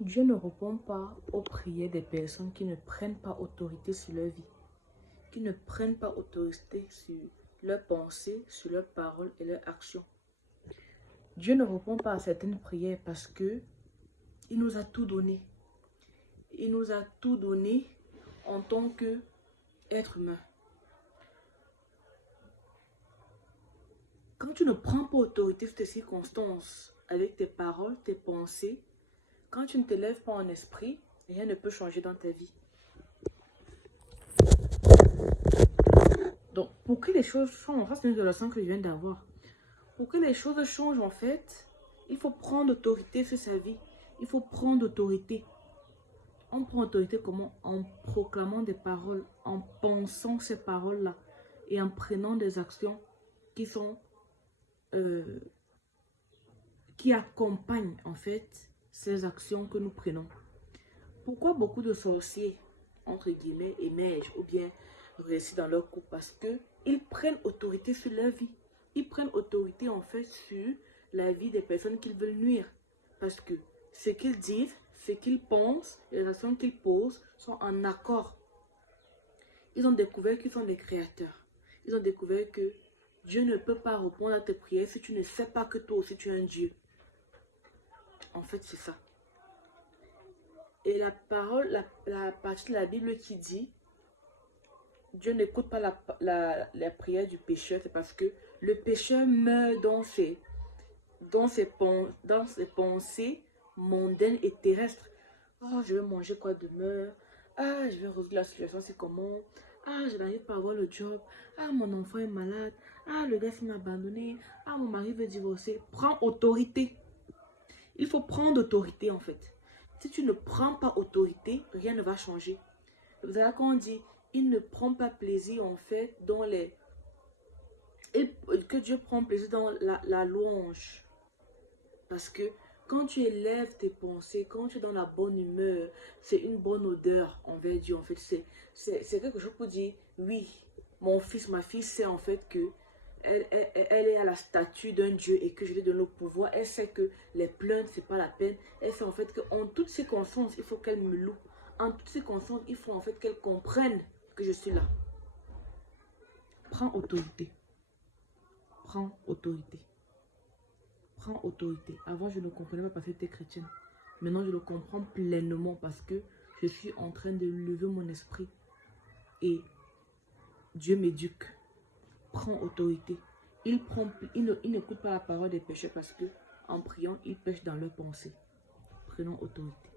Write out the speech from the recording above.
Dieu ne répond pas aux prières des personnes qui ne prennent pas autorité sur leur vie, qui ne prennent pas autorité sur leurs pensées, sur leurs paroles et leurs actions. Dieu ne répond pas à certaines prières parce que il nous a tout donné. Il nous a tout donné en tant qu'être humain. Quand tu ne prends pas autorité sur tes circonstances, avec tes paroles, tes pensées, quand tu ne te lèves pas en esprit, rien ne peut changer dans ta vie. Donc, pour que les choses changent, ça c'est une relation que je viens d'avoir. Pour que les choses changent, en fait, il faut prendre autorité sur sa vie. Il faut prendre autorité. On prend autorité comment? En proclamant des paroles, en pensant ces paroles-là et en prenant des actions qui sont qui accompagnent en fait ces actions que nous prenons. Pourquoi beaucoup de sorciers, entre guillemets, émergent ou bien réussissent dans leur couple? Parce qu'ils prennent autorité sur leur vie. Ils prennent autorité en fait sur la vie des personnes qu'ils veulent nuire. Parce que ce qu'ils disent, ce qu'ils pensent, les actions qu'ils posent sont en accord. Ils ont découvert qu'ils sont des créateurs. Ils ont découvert que Dieu ne peut pas répondre à tes prières si tu ne sais pas que toi aussi tu es un Dieu. En fait, c'est ça. Et la parole, la partie de la Bible qui dit Dieu n'écoute pas la prière du pécheur, c'est parce que le pécheur meurt dans ses pensées mondaines et terrestres. Oh, je vais manger quoi demain? Ah, je vais résoudre la situation, c'est comment? Ah, je n'arrive pas à avoir le job. Ah, mon enfant est malade. Ah, le gars m'a abandonné. Ah, mon mari veut divorcer. Prends autorité. Il faut prendre autorité en fait. Si tu ne prends pas autorité, rien ne va changer. Vous savez quand on dit, il ne prend pas plaisir en fait dans les... que Dieu prend plaisir dans la louange. Parce que quand tu élèves tes pensées, quand tu es dans la bonne humeur, c'est une bonne odeur envers Dieu. En fait, c'est quelque chose pour dire, oui, mon fils, ma fille sait en fait que elle est à la statue d'un Dieu et que je lui donne le pouvoir. Elle sait que les plaintes, c'est pas la peine. Elle sait en fait qu'en toutes circonstances, il faut qu'elle me loue. En toutes circonstances, il faut en fait qu'elle comprenne que je suis là. Prends autorité. Prends autorité. Prends autorité. Avant, je ne comprenais pas parce que j'étais chrétienne. Maintenant, je le comprends pleinement parce que je suis en train de lever mon esprit et Dieu m'éduque. Prends autorité. Il n'écoute pas la parole des pécheurs parce que en priant, ils pêchent dans leurs pensées. Prenons autorité.